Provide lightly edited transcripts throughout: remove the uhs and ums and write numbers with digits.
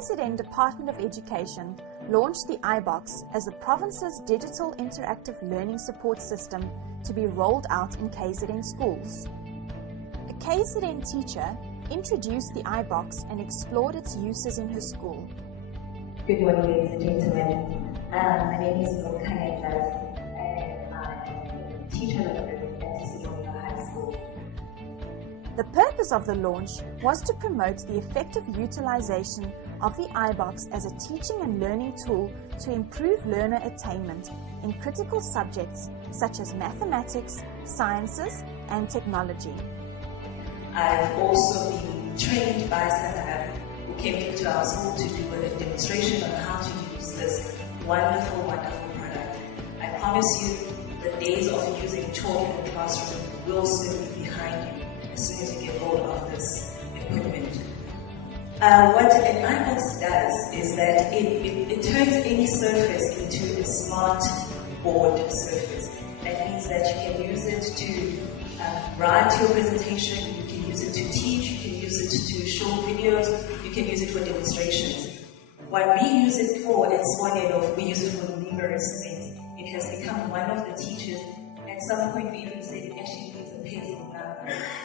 KZN Department of Education launched the iBox as the province's digital interactive learning support system to be rolled out in KZN schools. A KZN teacher introduced the iBox and explored its uses in her school. Good morning, ladies and gentlemen. My name is Kanya and I'm a teacher at KZN High School. The purpose of the launch was to promote the effective utilization of the iBox as a teaching and learning tool to improve learner attainment in critical subjects such as mathematics, sciences, and technology. I've also been trained by someone who came into our school to do a demonstration on how to use this wonderful, wonderful product. I promise you, the days of using chalk in the classroom will soon be behind you as soon as you get hold of this equipment. What an iBox does is that it turns any surface into a smart board surface. That means that you can use it to write your presentation, you can use it to teach, you can use it to show videos, you can use it for demonstrations. What we use it for at Swanelo, we use it for numerous things. It has become one of the teachers. At some point, we even said it actually needs a pencil now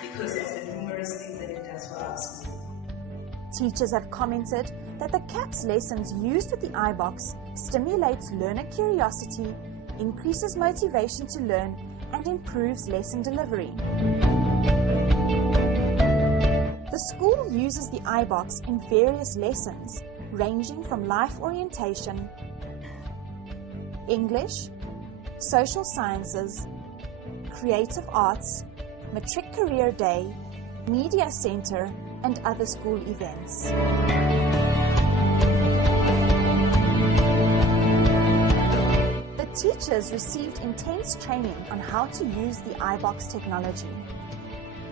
because of the numerous things that it does for us. Teachers have commented that the CAPS lessons used with the iBox stimulates learner curiosity, increases motivation to learn, and improves lesson delivery. The school uses the iBox in various lessons, ranging from life orientation, English, social sciences, creative arts, matric career day, media center, and other school events. The teachers received intense training on how to use the iBox technology.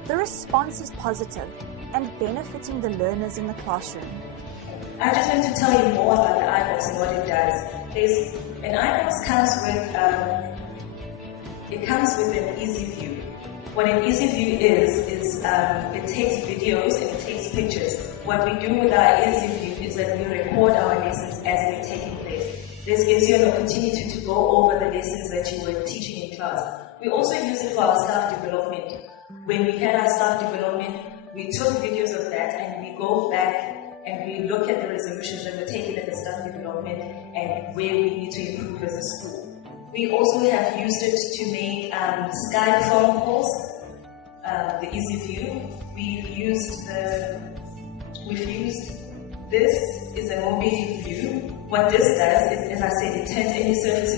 The response is positive and benefiting the learners in the classroom. I just want to tell you more about the iBox and what it does. An iBox comes with an easy view. What an easy view is it takes videos and it takes pictures. What we do with our easy view is that we record our lessons as they're taking place. This gives you an opportunity to go over the lessons that you were teaching in class. We also use it for our staff development. When we had our staff development, we took videos of that and we go back and we look at the resolutions that were taken at the staff development and where we need to improve as a school. We also have used it to make Skype phone calls, the easy view. We've used this is a mobile view. What this does is, as I said, it turns any surface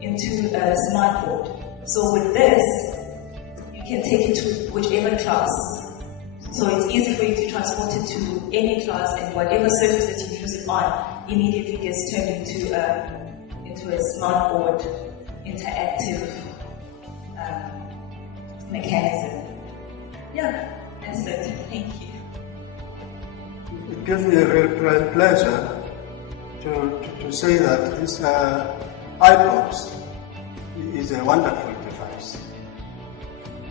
into a smart board. So with this, you can take it to whichever class. So it's easy for you to transport it to any class, and whatever surface that you use it on immediately gets turned into a smart board interactive mechanism. Yeah, that's it. Thank you. It gives me a real pleasure to say that this iBox is a wonderful device,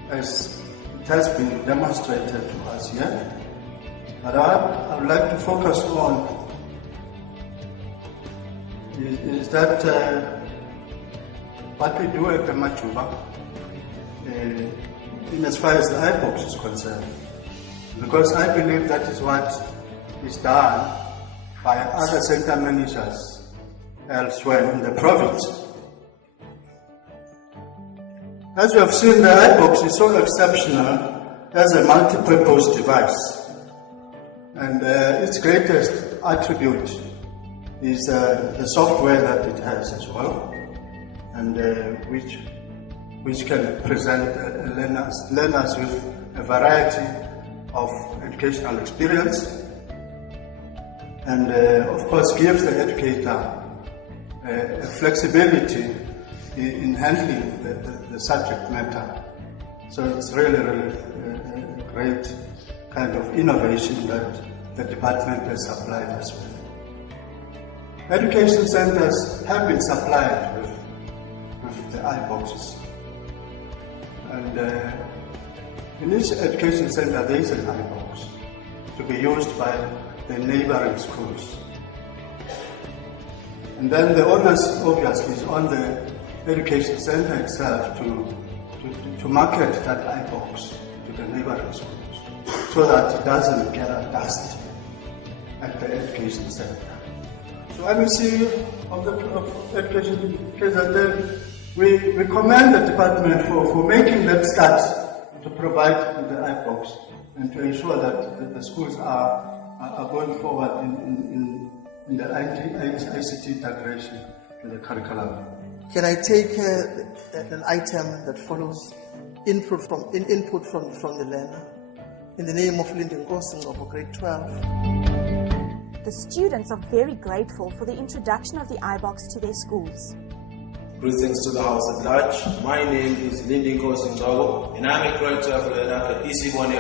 as it has been demonstrated to us here. But I would like to focus on is that what we do at the Machuba, in as far as the iBox is concerned, because I believe that is what is done by other center managers elsewhere in the province. As you have seen, the iBox is so exceptional as a multi-purpose device, and its greatest attribute is the software that it has as well, and which can present learners with a variety of educational experience, and of course gives the educator a flexibility in handling the subject matter. So it's really a great kind of innovation that the department has supplied us with. Education centers have been supplied with the iBoxes, and in each education center there is an iBox to be used by the neighboring schools. And then the onus obviously is on the education center itself to market that iBox to the neighboring schools so that it doesn't gather dust at the education center. So MEC of Education KZN, we commend the department for making that start to provide the iBox and to ensure that the schools are going forward in the ICT integration to the curriculum. Can I take an item that follows input from the learner in the name of Lyndon Gosling of grade 12? The students are very grateful for the introduction of the iBox to their schools. Greetings to the house at large. My name is Lyndon Gosling, and I'm a grade 12 learner at EC1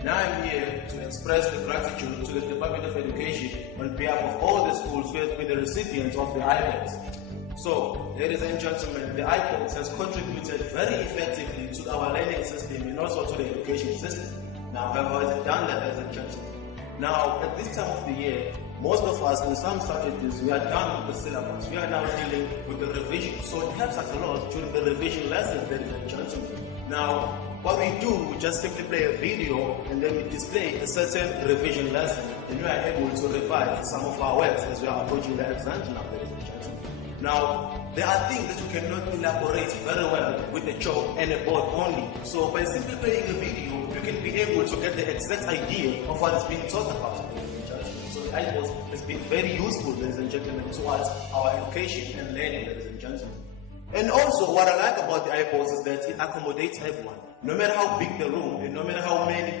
and I'm here to express the gratitude to the Department of Education on behalf of all the schools who have been the recipients of the iBox. So, ladies and gentlemen, the iBox has contributed very effectively to our learning system and also to the education system. Now, how has it done that, ladies and gentlemen? Now, at this time of the year, most of us in some subjects, we are done with the syllabus. We are now dealing with the revision. So it helps us a lot during the revision lessons, ladies and gentlemen. Now, what we do, we just simply play a video and then we display a certain revision lesson and we are able to revise some of our works as we are approaching the exam now, ladies and gentlemen. Now, there are things that you cannot elaborate very well with a chalk and a board only. So by simply playing a video, you can be able to get the exact idea of what is being taught about. So the iBox has been very useful, ladies and gentlemen, towards our education and learning, ladies and gentlemen. And also, what I like about the iBox is that it accommodates everyone. No matter how big the room and no matter how many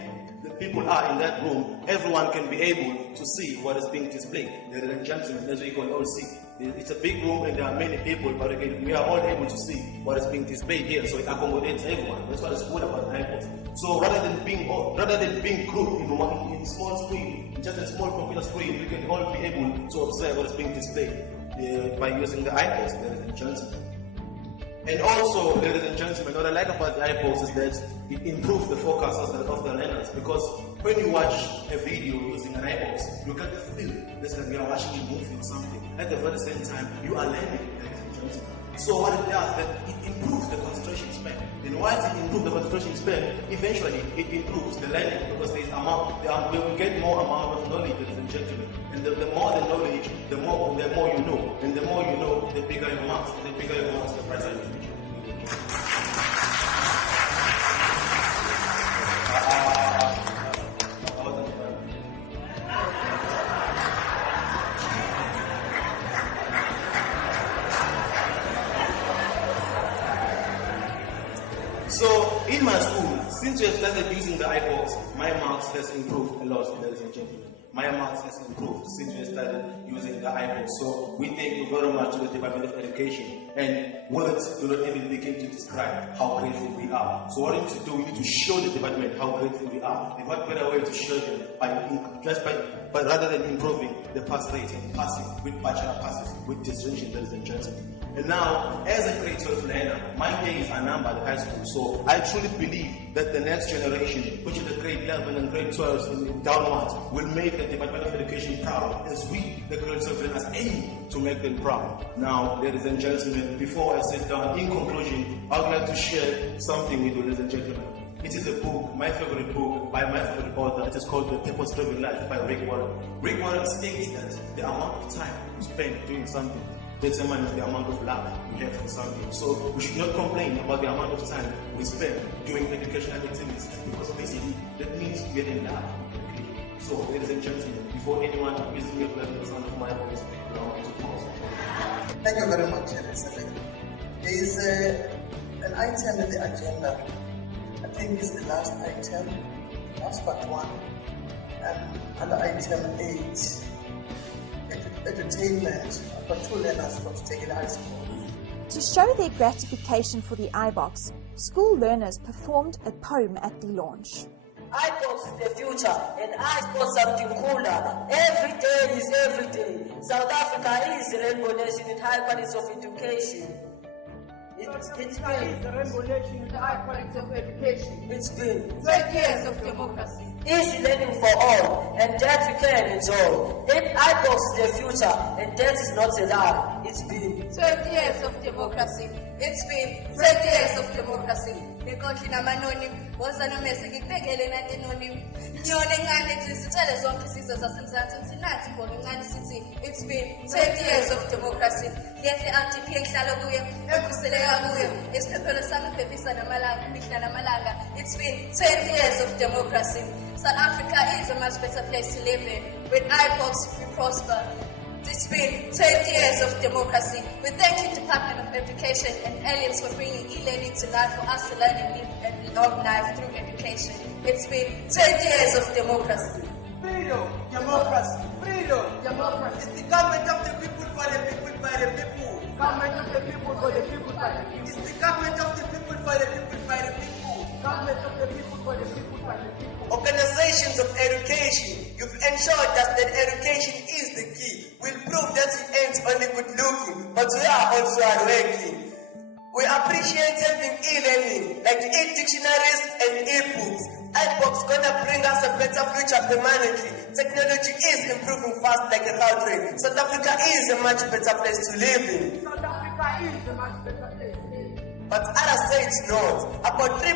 the people are in that room, everyone can be able to see what is being displayed. Ladies and gentlemen, as we can all see, it's a big room and there are many people, but again, we are all able to see what is being displayed here, so it accommodates everyone. That's what is good about the iBox. So rather than being grouped in small screen, just a small computer screen, we can all be able to observe what is being displayed by using the iBox, ladies and gentlemen. And also, ladies and gentlemen, what I like about the iBox is that it improves the focus of the learners, because when you watch a video using an iBox, you get the feel that you are watching a movie or something. At the very same time, you are learning, ladies and gentlemen. So what it does, that it improves the concentration span. And once it improves the concentration span, eventually it improves the learning, because we will get more amount of knowledge, ladies and gentlemen. And the more the knowledge, the more you know. And the more you know, the bigger your marks. And the bigger your marks, the brighter your future. So, in my school, since we have started using the iBox, my marks has improved a lot, ladies and gentlemen. My marks has improved since we started using the iBox. So we thank you very much to the Department of Education. And words do not even begin to describe how grateful we are. So what we need to do, we need to show the department how grateful we are. And what better way to show them but rather than improving the pass rate and passing with bachelor passes, with distinction, ladies and gentlemen. And now, as a grade 12 learner, my days are numbered at high school. So I truly believe that the next generation, which is the grade 11 and grade 12 and downwards, will make the Department of Education proud, as we, the grade 12 learners, aim to make them proud. Now, ladies and gentlemen, before I sit down, in conclusion, I would like to share something with you, ladies and gentlemen. It is a book, my favorite book, by my favorite author. It is called The Purpose-Driven Life by Rick Warren. Rick Warren states that the amount of time you spend doing something determines the amount of love we have for something. So we should not complain about the amount of time we spend doing educational activities, because basically that means we are in love with education. So, ladies and gentlemen, before anyone is here to the sound of my voice, I want to pause. Thank you very much, Elizabeth. There is an item in the agenda. I think it's the last item, last but one, and under item 8. Entertainment for 2 learners from Stegel High School. To show their gratification for the iBox, school learners performed a poem at the launch. iBox is the future, and I saw something cooler. Every day is every day. South Africa is a rainbow nation with high quality of education. It's been the rainbow nation with the high quality of education. It's been 30 years of democracy. easy learning for all, and that we can enjoy. If iBox is the future, and that is not a lie, it's been 20 years of democracy. It's been 20 years of democracy. Because in Amanoni, was an amazing big Elena Denonim. Yoning and it is the television pieces of Cincinnati, City. It's been 20 years of democracy. Yet the anti-pink Salabuya, Epuselea, it's Pepperasam, Pepisa Malanga. It's been 20 years of democracy. South Africa is a much better place to live in. With iBox, we prosper. It's been 20 years of democracy. We thank you, Department of Education and aliens, for bringing e-learning to life for us to learn and live a long life through education. It's been 20 years of democracy. Freedom, democracy, freedom, Democracy. It's the government of the people for the people by the people. Government of the people for the people by the people. It's the government of the people for the people by the people. Government of the people for the people by the people. Organizations of education, you've ensured that education is the key. We'll prove that we ain't only good looking, but we are also hardworking. We appreciate having e-learning, like e-dictionaries and e-books. iBox gonna bring us a better future permanently. Technology is improving fast like a cow train. South Africa is a much better place to live in. South Africa is a much better place to live. But others say it's not. About 3.3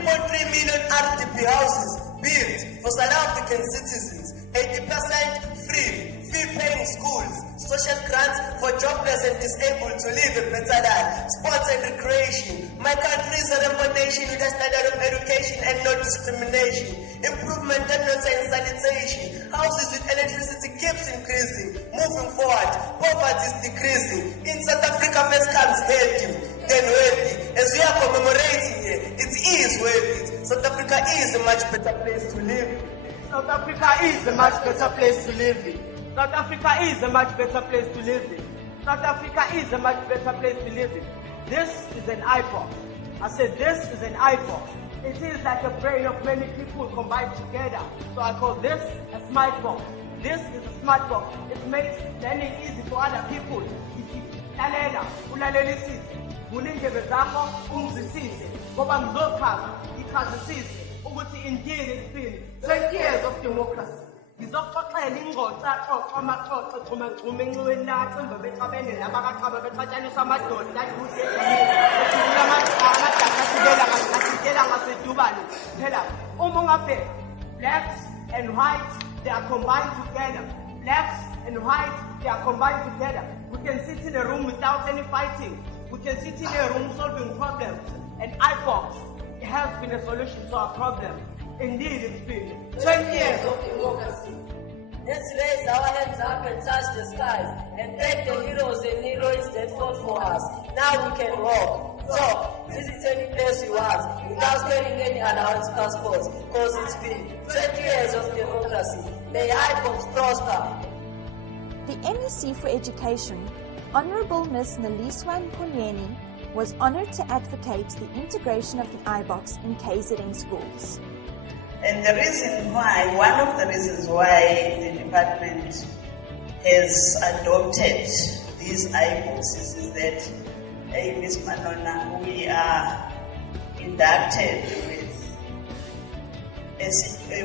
million RDP houses built for South African citizens. 80% free, fee-paying schools, social grants for jobless and disabled to live a better life, sports and recreation. My country is a rainbow nation with a standard of education and no discrimination. Improvement and no sanitation. Houses with electricity keeps increasing. Moving forward, poverty is decreasing. In South Africa, first comes healthy, then wealthy. As we are commemorating here, it is worth it. South Africa is a much better place to live. South Africa is a much better place to live in. South Africa is a much better place to live in. South Africa is a much better place to live in. This is an iBox. I said this is an iBox. It is like a brain of many people combined together. So I call this a smart box. This is a smart box. It makes learning easy for other people. Lalela, ulalelisise, vulindlebe zakho umzwisise, ngoba ngizochaza, ichazisise ukuthi indeed it's been 20 years of democracy. Ngizoxoxela ingxoxo axoxe amaxoxo chuma enxiweni lakhe emva bexabene labakaqaba bexatshaniswa amadoda aduze amadaka ngasedubane. Phela uma ungabheka, blacks and whites, they are combined together. Blacks and whites, they are combined together. We can sit in a room without any fighting. We can sit in a room solving problems. And iBox has been a solution to our problem. Indeed, it's been 20 years of democracy. Let's raise our hands up and touch the skies and thank the heroes and heroines that fought for us. Now we can walk, talk, visit any place we want without carrying any allowance passports, because it's been 20 years of democracy. May iBox prosper. The MEC for Education, Honourable Ms. Naliswa Mkhonyeni, was honoured to advocate the integration of the iBox in KZN schools. And the reason why, one of the reasons why the department has adopted these iBoxes is that, Ms. Manona, we are inducted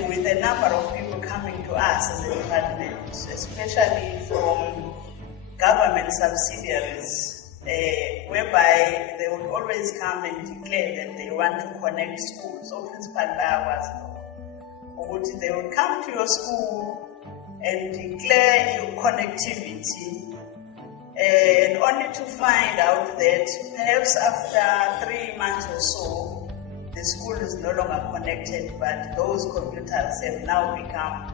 with a number of people coming to us as a department, especially from government subsidiaries, whereby they would always come and declare that they want to connect schools. So principal was they would come to your school and declare your connectivity, and only to find out that perhaps after 3 months or so, the school is no longer connected, but those computers have now become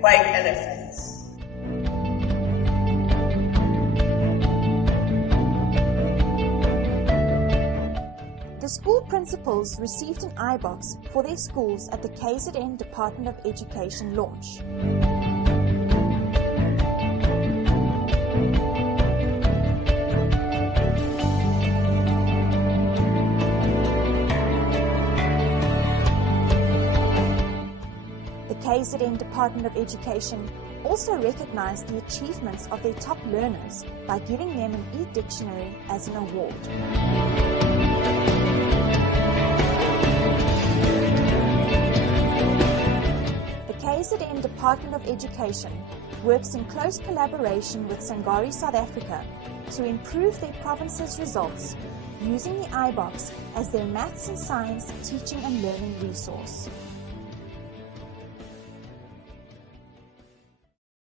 white elephants. The school principals received an iBox for their schools at the KZN Department of Education launch. The KZN Department of Education also recognized the achievements of their top learners by giving them an e-dictionary as an award. Department of Education works in close collaboration with Sangari South Africa to improve their province's results using the iBox as their maths and science teaching and learning resource.